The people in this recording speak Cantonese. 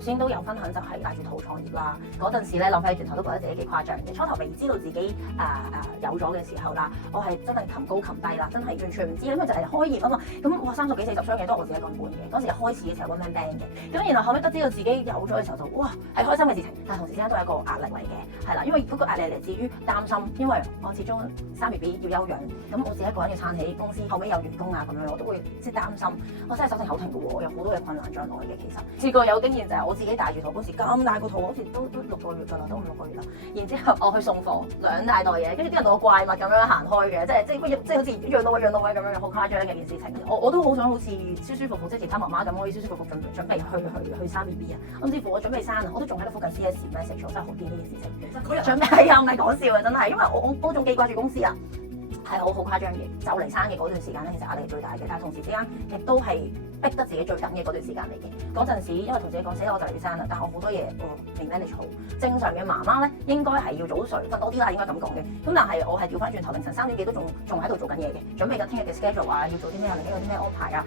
先都有分享就係帶住肚創業啦。嗰陣時咧諗翻轉頭都覺得自己幾誇張嘅。初頭未知道自己有咗嘅時候啦，我係真係擒高擒低啦，真係完全唔知，因為就係開業啊嘛。咁哇30幾40箱嘢都係我自己一個人搬嘅。嗰時開始嘅時候 one man band 嘅，咁然後後尾得知道自己有咗嘅時候就哇係開心嘅事情，但係同時之間都係一個壓力嚟嘅，係啦，因為嗰個壓力嚟自於擔心，因為我始終生 BB 要休養，咁我自己一個人要撐起公司，後尾有員工啊咁樣，我都會即係擔心，我真係手停口停嘅喎，有好多嘅困難障礙嘅。其實試過有經驗就係我自己帶住肚嗰時咁大個肚，好似都6個月㗎啦，都5、6個月啦。然之後我去送貨2大袋嘢，跟住啲人當我怪物咁樣行開嘅，即係好似讓到位咁樣，好誇張嘅件事情。我都好想好似舒舒服服即係其他媽媽咁，可以舒舒服服準備去生 BB 啊。甚至乎我準備生啊，我都仲喺度覆緊 CS message，真係好癲呢件事情。準備係啊，唔係講笑嘅，真係，因為我仲記掛住公司啊。係好誇張嘅，就嚟生嘅嗰段時間咧，其實壓力係最大嘅，但係同時之間亦都係逼得自己最緊嘅嗰段時間嚟嘅。嗰陣時因為同自己講死啦，我就嚟要生啦，但係我好多嘢未 manage 好。正常嘅媽媽咧應該係要早睡瞓多啲啦，應該咁講嘅。咁但係我係調翻轉頭凌晨3點幾都仲喺度做緊嘢嘅，準備緊聽日嘅 schedule 啊，要做啲咩啊，嚟緊有啲咩安排啊，